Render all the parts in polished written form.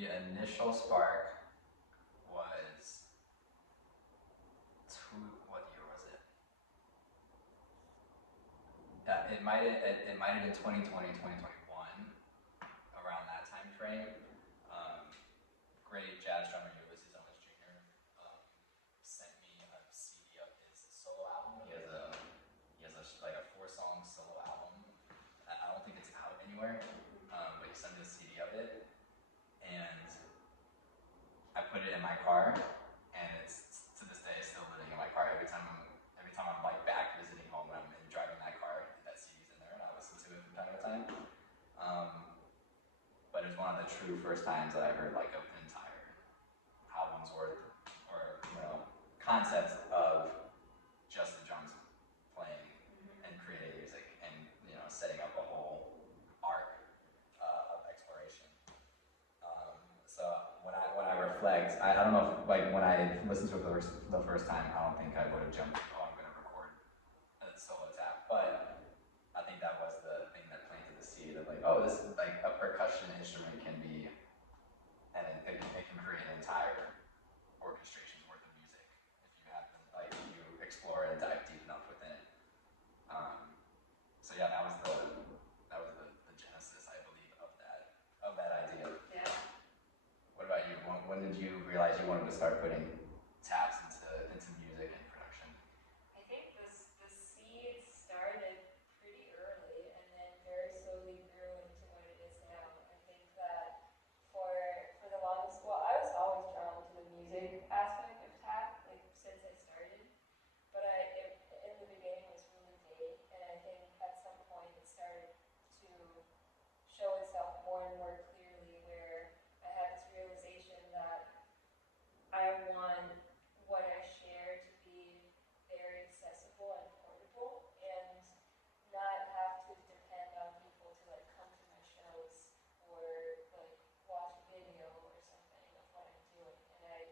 the initial spark was, what year was it? It might have been 2020, 2021, around that time frame. Great jazz drummer Ulysses Jr. Sent me a CD of his solo album. He has like a 4-song solo album. I don't think it's out anywhere, but he sent me a CD of it, and I put it in my car, and it's to this day still living in my car. Every time I'm like back visiting home, when I'm driving that car, that CD's in there, and I listen to it from time to time. But it's one of the true first times that I heard like an entire album's worth, or concepts of just the drums playing and creating music, and setting up a whole arc of exploration. So when I reflect, I don't know if, like, when I listened to it the first time, I don't think I would have jumped, I'm going to record a solo tap, but I think that was the thing that planted the seed of like, oh, this, like, a percussion instrument can be, and it can create an entire orchestration's worth of music if you have, like, if you explore and dive deep enough within it. So yeah, that was the genesis, I believe, of that idea. Yeah. What about you? When did you realize you wanted to start putting taps into music and production? I think the seed started pretty early and then very slowly grew into what it is now. I think that for the longest, well, I was always drawn to the music aspect of tap, like, since I started. But in the beginning, it was really vague, and I think at some point it started to show itself more and more clearly, where I had this realization that I want what I share to be very accessible and portable, and not have to depend on people to, like, come to my shows or, like, watch a video or something of what I'm doing. And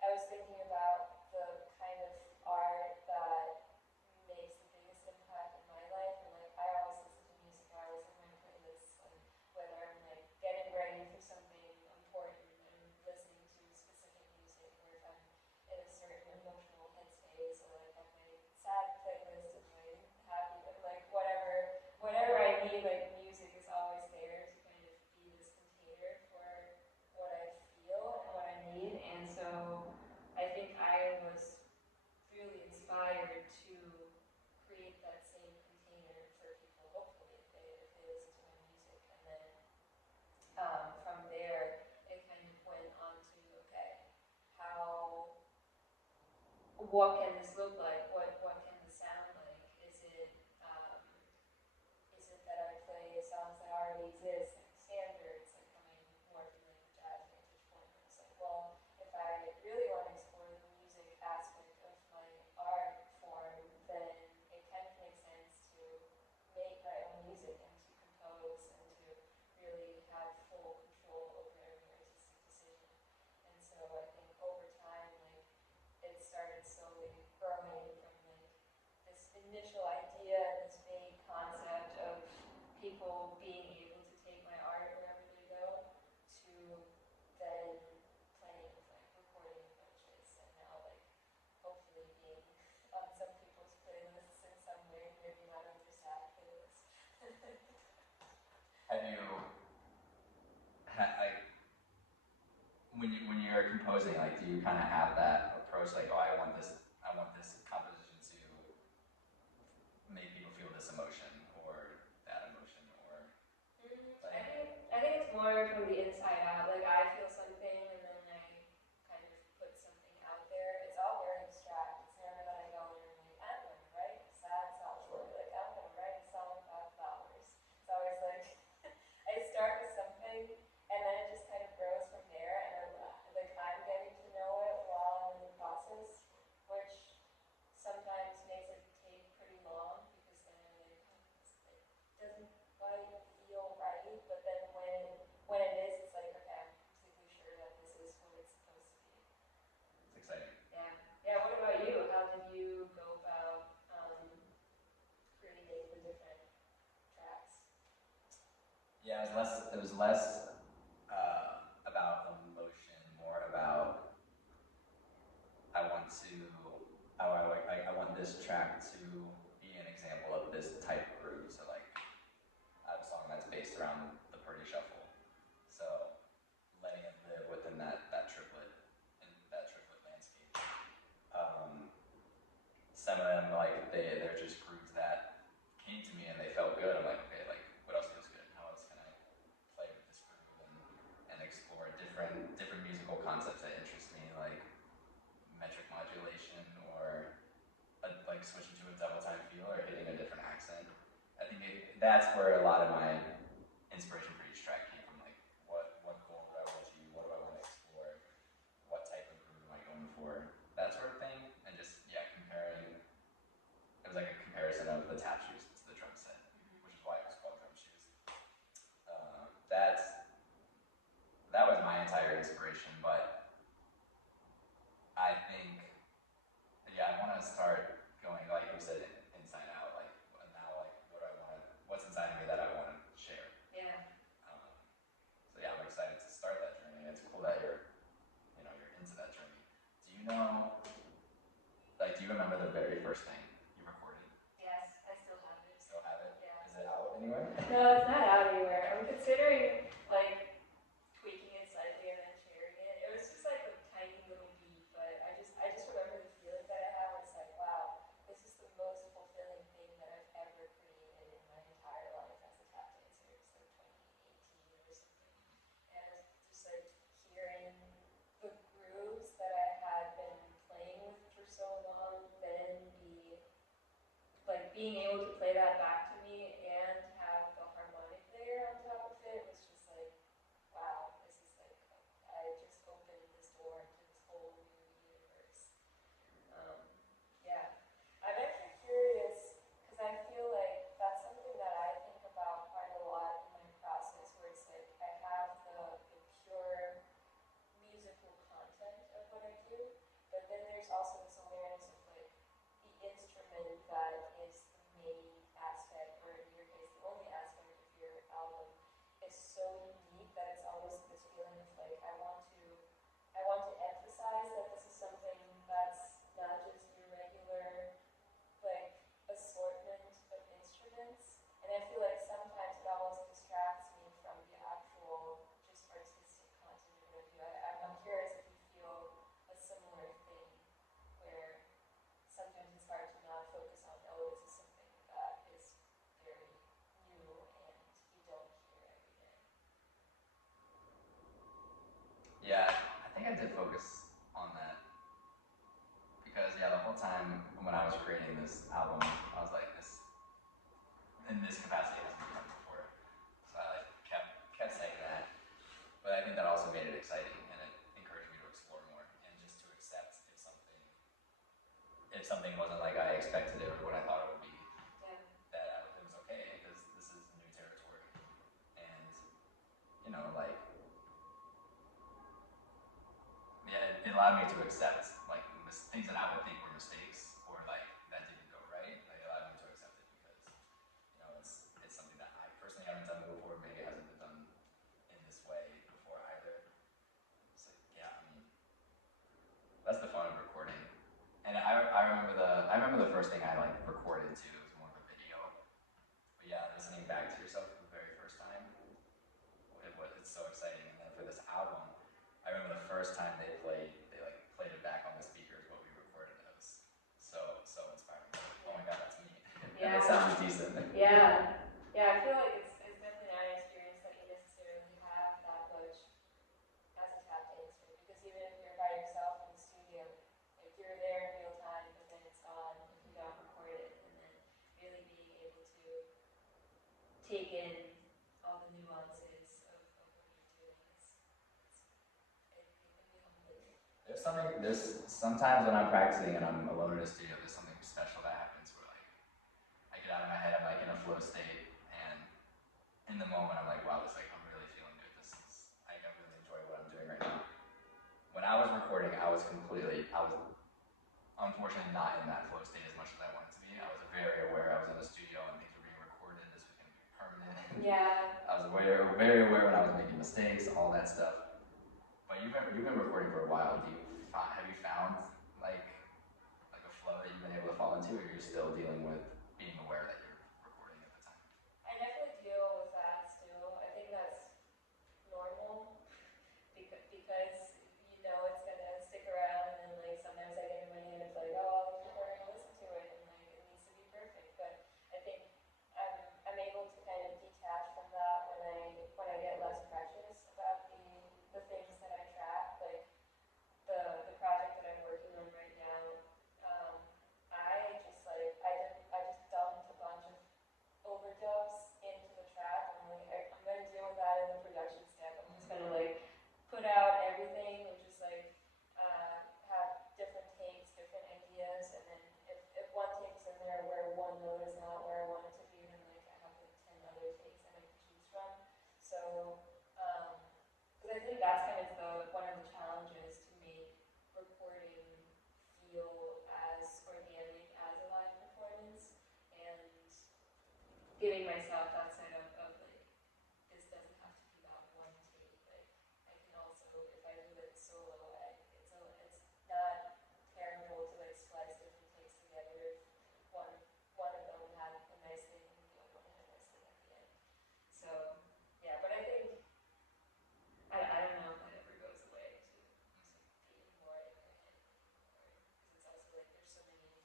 I was thinking about the kind of art that makes the biggest impact in my life, and, like, I always listen to music, I always have my playlists, and whether I'm, like, getting ready for something important and listening to specific music, or if I'm in a certain emotional headspace, or, like, have my sad playlist and my happy, like, whatever I need, like, music is always there to kind of be this container for what I feel and what I need. And so I think I was really inspired to create that same container for people, hopefully, if they listen to my music. And then from there, it kind of went on to, okay, what can this look like? What can this sound like? Is it that I play songs that already exist, like standards, like coming more from, like, the jazz vantage point? And it's like, well, if I really want to explore the music aspect of my art form, then it kind of makes sense to make my own music and to compose and to really have full control over every artistic decision. And so I think over time, like, it started slowly growing from, like, this initial idea and this vague concept of people being able to take my art wherever they go, to then playing with, like, recording approaches, and now, like, hopefully being on some people's playlists in some way, maybe not on their sad playlist. Have you, like, when you're composing, like, do you kind of have that approach, like, oh, I want this composition to make people feel this emotion or that emotion, or like, I think it's more from the inside out. Like, I feel something and then I kind of put something out there. It's all very abstract. It's never that I go in and, like, I'm going to write a sad song, or, like, I'm going to write a song about flowers. It's always like I start with something and then it just kind of grows from there, and I'm getting to know it while I'm in the process, which sometimes makes it take pretty long, because then you're like, oh, it doesn't quite feel right. But then when it is, it's like, okay, I'm completely sure that this is what it's supposed to be. it's exciting. Yeah. What about you? How did you go about creating the different tracks? Yeah, it was less about I want this track to be an example of this type of groove. So like, I have a song that's based around the Purdy Shuffle. So letting it live within that triplet landscape. Some of them, like, they're just grooves that came to me and they felt good. I'm like, okay, like, what else feels good? How else can I play with this groove and explore different musical concepts that interest me, like metric modulation or like switching to a double time feel or hitting a different accent. I think that's where a lot of my inspiration for each track came from. Like, what goal do I want to achieve? What do I want to explore? What type of groove am I going for? That sort of thing. And just, yeah, comparing. It was like a comparison of the tap shoes to the drum set, which is why it was called drum shoes. That was my entire inspiration, but I think, yeah, I want to start going, like you said, inside out. Like, now, like, what's inside of me that I want to share? Yeah. So yeah, I'm excited to start that journey. It's cool that you're into that journey. Do you know, like, do you remember the very first thing you recorded? Yes, I still have it. Still have it? Yeah. Is it out anywhere? No, it's not out anywhere. I'm considering, like, tweaking it slightly and then sharing it. It was just like a tiny little beat, but I just remember the feeling that I had. It's like, wow, this is the most fulfilling thing that I've ever created in my entire life as a tap dancer. It's like 2018 or something. And just like hearing the grooves that I had been playing with for so long, then being able to play that back to me and have the harmonic layer on top of it was just like, wow, this is like, I just opened this door into this whole new universe. Yeah. I'm actually curious, because I feel like that's something that I think about quite a lot in my process, where it's like I have the pure musical content of what I do, but then there's also this awareness of like the instrument that is the main aspect, or in your case, the only aspect of your album, is so unique that it's almost this feeling of like I want to emphasize that this is something that's not just your regular like assortment of instruments. And I feel like sometimes it almost distracts me from the actual just artistic content of what I do. I'm curious if you feel a similar thing where sometimes it's hard to not focus on, oh, this is something that is very new and you don't hear every day. Yeah, I think I did focus on that. Because, yeah, the whole time when I was creating this album, I was like, this, in this capacity, hasn't been done before. So I like kept saying that. But I think that also made it exciting, and it encouraged me to explore more and just to accept if something wasn't like I expected it or what I thought it would be, Yeah. that it was okay, because this is new territory. And, like, yeah, it allowed me to accept, like, things that I would think were mistakes or, like, that didn't go right. Like, it allowed me to accept it because, it's something that I personally haven't done before. Maybe it hasn't been done in this way before either. So, yeah, I mean, that's the fun of recording. And I remember the first thing I, like, recorded too. It was more of a video. But yeah, listening back to yourself for the very first time, it's so exciting. And then for this album, I remember the first time they played it back on the speakers what we recorded. It was so inspiring. Oh my god, that's me. Yeah. And it sounds decent. Yeah. Yeah, I feel like it's definitely not an experience that you necessarily have that much as a tap dancer, because even if you're by yourself in the studio, like you're there in real time, but then it's gone if you don't record it, and then really being able to take in all the nuances of what you're doing it can be humbling. Sometimes when I'm practicing and I'm alone in a studio, there's something special that happens where, like, I get out of my head, I'm like in a flow state, and in the moment I'm like, wow, I'm really feeling good. I really enjoy what I'm doing right now. When I was recording, I was unfortunately not in that flow state as much as I wanted to be. I was very aware I was in the studio and things were being recorded. This was going to be permanent. Yeah. I was very, very aware when I was making mistakes, all that stuff. But you've been recording for a while. Have you found, like, flow that you've been able to fall into, or you're still dealing with being aware that you're recording at the time? I definitely deal with that still. I think that's normal because you know it's gonna stick around, and then like sometimes I get in my head, it's like, oh, people are gonna listen to it, and like it needs to be perfect. But I think I'm able to kind of detach from that when I get less precious about the things that I track. Like the project that I'm working on right now, I just dumped a bunch of overdubs into the track, and I'm gonna deal with that in the production step. I'm just gonna like put out everything and just like have different takes, different ideas, and then if one take's in there where one note is not where I want it to be, then like I have like 10 other takes that I can choose from. So, because I think that's kind of one of the challenges to make recording feel as organic as a live performance, and giving myself that sort of like, this doesn't have to be that one take. Like I can also, if I do it solo, it's not terrible to like splice different takes together if one of them had a nice thing and the other one had a nice thing at the end. So yeah, but I think I don't know if that ever goes away to music being more in my head anymore, because it's also like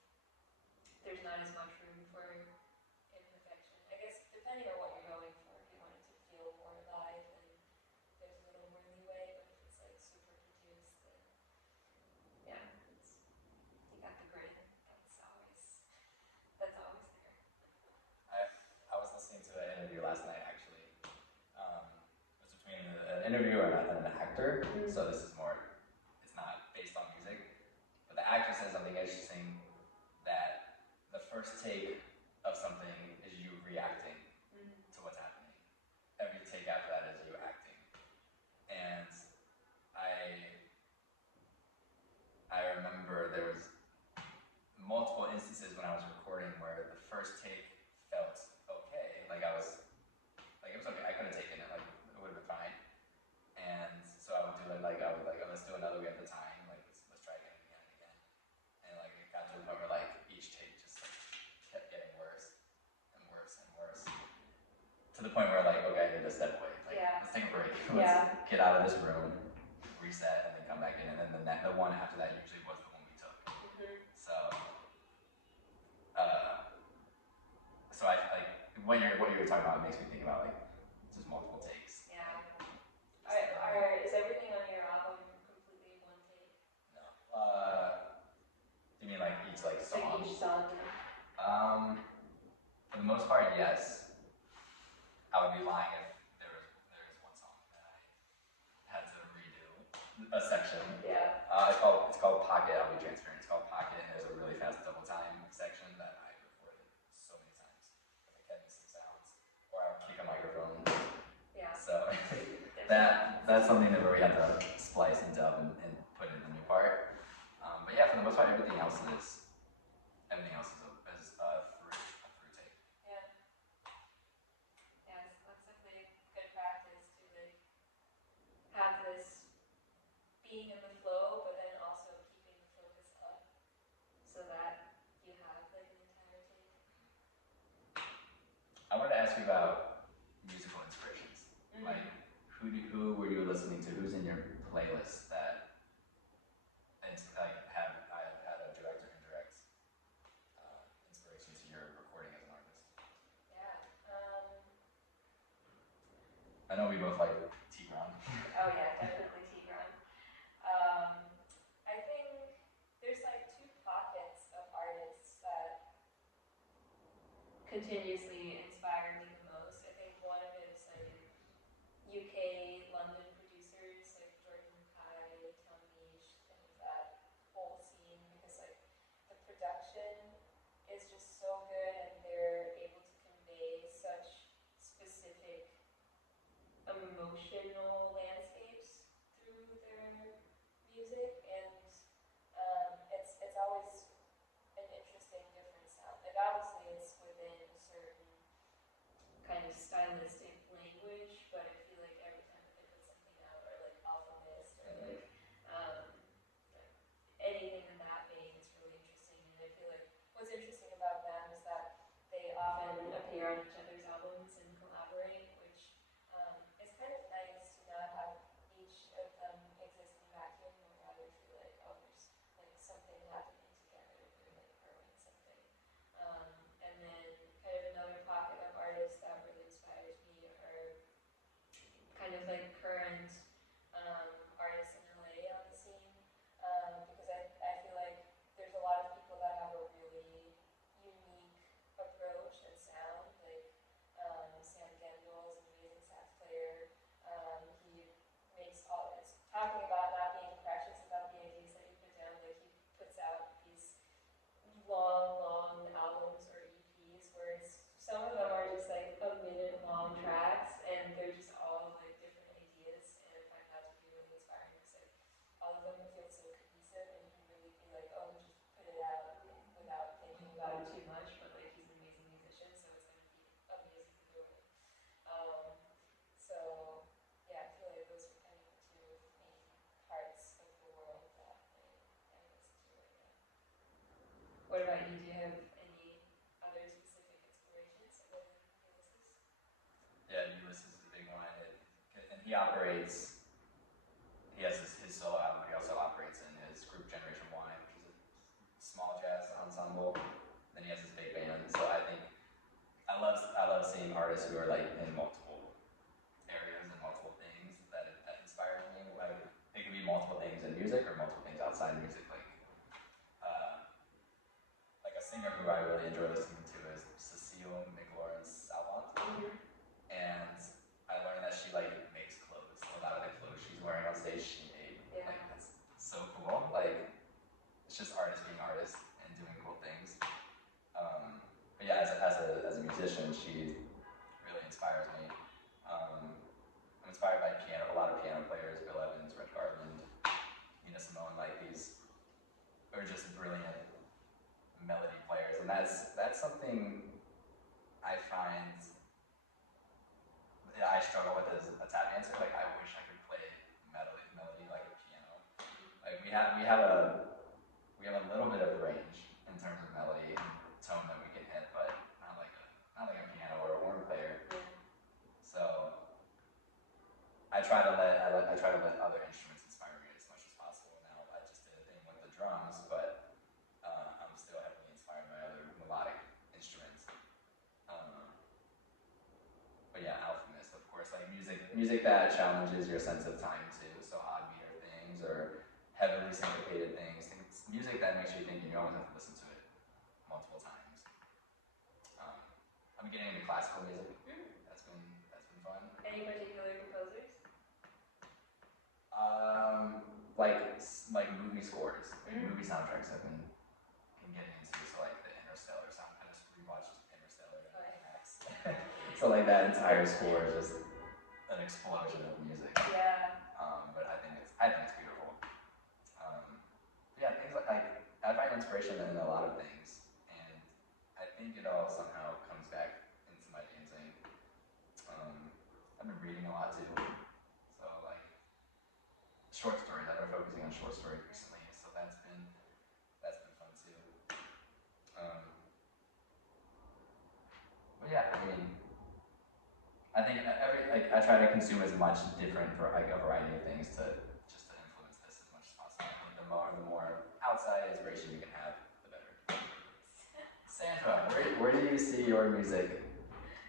there's not as much room for imperfection. I guess depending on what you're going for, if you want it to feel more live, then there's a little more leeway. But if it's like super produced, then yeah, you got the grid. That's always there. I was listening to an interview last night actually. It was between an interviewer and an actor. Mm-hmm. So this is more, it's not based on music. But the actor said something interesting, that the first take of something is you reacting to what's happening. Every take after that is you acting. And I remember there was multiple instances when I was recording where the first take felt okay. Like it was okay. I could have taken it. Like it would have been fine. And so I would do it. Like I would like, oh, let's do another. We have the time. Like let's try again and again and again. And like it got to the point where like each take just like kept getting worse and worse and worse. To the point where like, okay, I need to step away. Like let's take a break. Let's get out of this room, reset, and then come back in. And then the one after that usually was the one we took. So I like what you were talking about makes me think about like just multiple takes. Yeah. Is everything on your album completely one take? No. You mean like each like song? Like each song. For the most part, yes. I would be lying if there was one song that I had to redo a section. Yeah. It's called Pocket. I'll be transparent. It's called Pocket, and there's a really fast double time section that I recorded so many times. I kept missing sounds, or I would kick a microphone. Yeah. So that's something that we had to splice and dub and put in the new part. But yeah, for the most part, everything else is a through take. Yeah. Yeah, that's definitely good practice to like have this being in the flow, but then also keeping the focus up so that you have like an entire take. I wanted to ask you about musical inspirations. Like, who were you listening to? Who's in your playlist that like had a direct or indirect inspiration to your recording as an artist? Yeah. I know we both like T-Ron. Oh yeah, definitely T-Ron. I think there's like two pockets of artists that continuously inspire me the most. I think one of it is like UK London producers like Jordan Kai, Tom Misch, kind of that whole scene, because like the production is just so good and they're able to convey such specific emotional landscapes through their music, and it's always an interesting different sound. Like obviously it's within a certain kind of stylistic language, but I feel like every time that they put something out, or like Alchemist, or like anything in that vein, it's really interesting. And if artists who are like in multiple areas and multiple things that inspires me. It can be multiple things in music or multiple things outside of music. Like a singer who I really enjoy listening to is Cecile McLaurin-Salvant, and I learned that she like makes clothes. A lot of the clothes she's wearing on stage, she made. Yeah. Like that's so cool. Like it's just artists being artists and doing cool things. But yeah, as a musician, she really inspires me. I'm inspired by a lot of piano players, Bill Evans, Red Garland, Nina Simone, like these are just brilliant melody players, and that's something I find that I struggle with as a tap dancer. Like I wish I could play melody like a piano. Like we have a little bit of range in terms of melody and tone that we can hit, but not like a piano or a horn player. So I try to let other instruments inspire me as much as possible. Now I just did a thing with the drums, but I'm still heavily inspired by other melodic instruments. But yeah, Alchemist, of course, like music that challenges your sense of time too. So odd meter things or heavily syncopated things, music that makes you think you always have to listen to it multiple times. I'm getting into classical music. That's been fun. Any particular composers? Like movie scores, like movie soundtracks I've been getting into. So like the Interstellar sound. I just rewatched Interstellar. So like that entire score is just an explosion of music. Yeah. But I think it's beautiful. Yeah, things like I find inspiration in a lot of things, and I think it all somehow comes back into my dancing. I've been reading a lot too, so like short stories. I've been focusing on short stories recently, so that's been fun too. But yeah, I mean, I think I try to consume as much different a variety of things to influence this as much as possible. I think the more outside inspiration you can have, the better. Sandra, where do you see your music?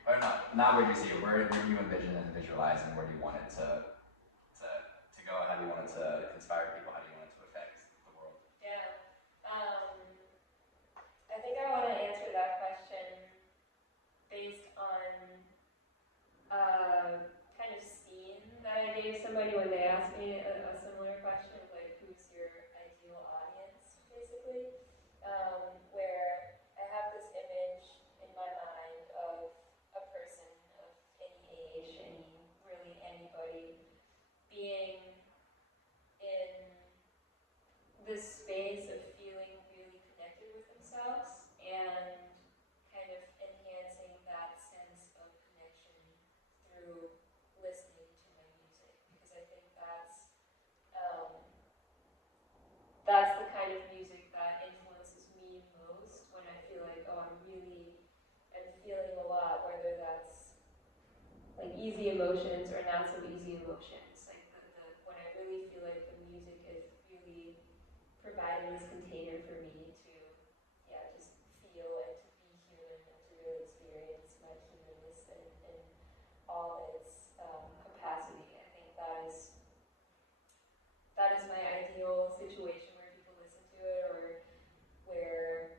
Or not where do you see it? Where do you envision and visualize, and where do you want it to go? How do you want it to inspire people? How do you want it to affect the world? Yeah. I think I want to answer that question based on kind of scene that I gave somebody when they asked me a similar question, like who's your ideal audience, basically, where I have this image in my mind of a person of any age, really anybody, being in this space of feeling really connected with themselves and kind of enhancing that sense of connection through listening to my music, because I think that's the kind of music that influences me most when I feel like, I'm feeling a lot, whether that's like easy emotions or not so easy emotions. Like when I really feel like the music is really providing this container for me to, just feel and to be human and to really experience my humanness in all its capacity. I think that is my ideal situation where people listen to it, or where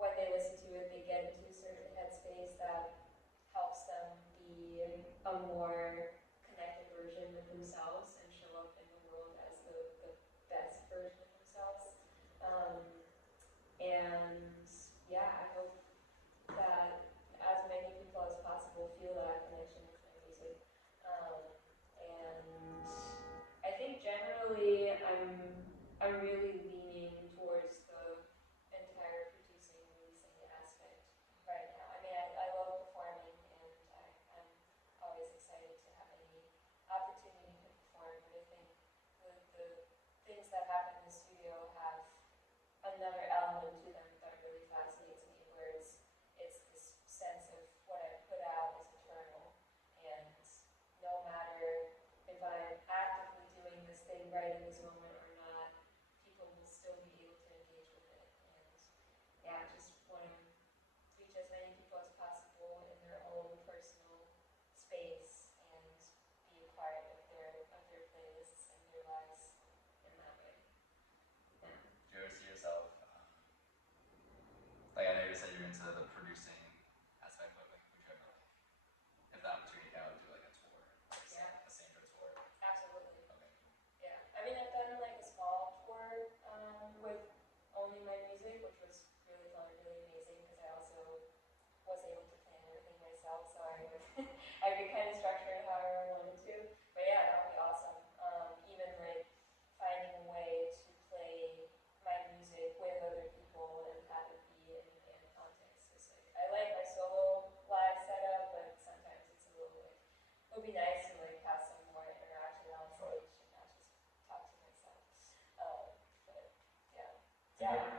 when they listen to it, they get into a certain headspace that helps them be a more connected version of themselves and show up in the world as the best version of themselves. And I hope that as many people as possible feel that connection with my music. And I think generally I'm really leaning towards the entire producing, releasing aspect right now. I mean, I love performing, and I'm always excited to have any opportunity to perform, but I think the things that happen in the studio have another element to them that really fascinates me, where it's this sense of what I put out is eternal, and no matter if I'm actively doing this thing right in this moment or not, people will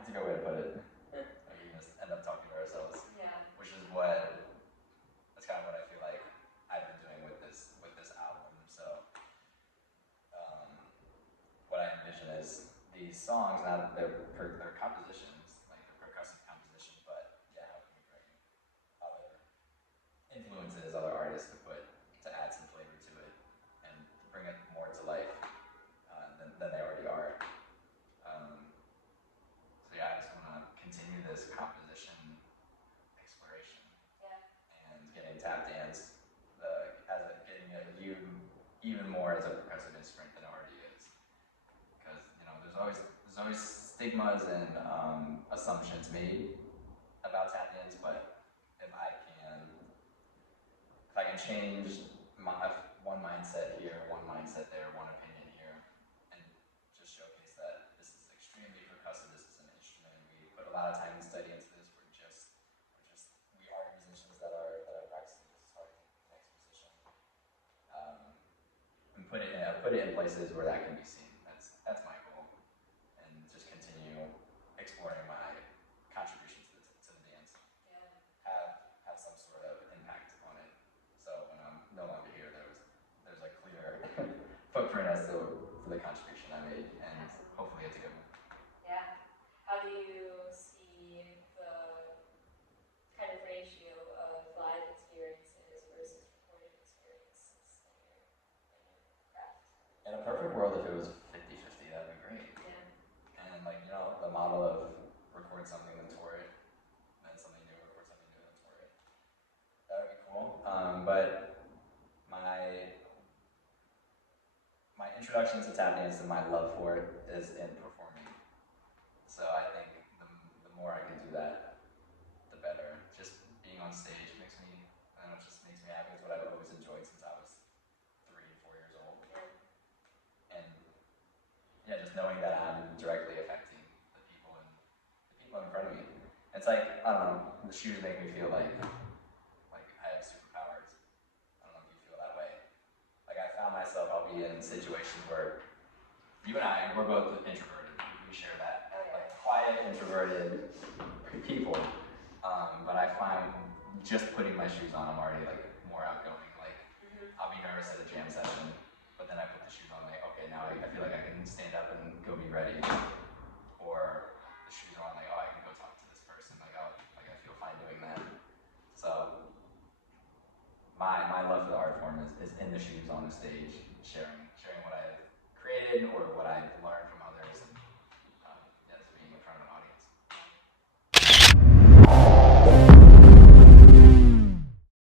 That's a good way to put it. Like we just end up talking to ourselves. Yeah. Which is that's kind of what I feel like I've been doing with this album. So what I envision is these songs, now they're compositions, like they're percussive compositions, but yeah, how can we bring other influences, other artists to add some flavor to it and bring it more to life than they already are. So yeah, I just want to continue this composition exploration. Yeah. And getting tap dance, getting it viewed even more as a percussive instrument than it already is. Because there's always stigmas and assumptions made about tap dance, but if I can change one mindset here, one mindset there, one opinion here, and just showcase that this is extremely percussive, this is an instrument, we put a lot of time and study into this, we are musicians that are practicing this is our next musician. And put it in places where that can be seen. That's my goal. And just continue exploring my contributions to the dance. Yeah. Have some sort of impact on it. So when I'm no longer here, there's a clear footprint as to the contribution I made, and hopefully it's a good one. Yeah. How do you see the kind of ratio of live experiences versus recorded experiences in your craft? In a perfect world, if it was 50-50, that'd be great. Yeah. And the model of record something and tour it, then something new, record something new and tour it. That would be cool. But my introduction to tap dance and my love for it is in performing. So I think the more I can do that, the better. Just being on stage makes me happy. It's what I've always enjoyed since I was 3, 4 years old. Yeah. And yeah, just knowing that I'm directly affecting the people in front of me. It's like, I don't know, the shoes make me feel like I have superpowers. I don't know if you feel that way. Like I found myself, I'll be in situations where you and we're both introverted. We share that. Oh, yeah. Like quiet, introverted people. But I find just putting my shoes on, I'm already like more outgoing. Like I'll be nervous at a jam session, but then I put the shoes on, like, okay, now I feel like I can stand up and go be ready. Or the shoes are on, like, oh, I can go talk to this person. Like I feel fine doing that. So my love for the art form is in the shoes on the stage, sharing what I've created or what I've learned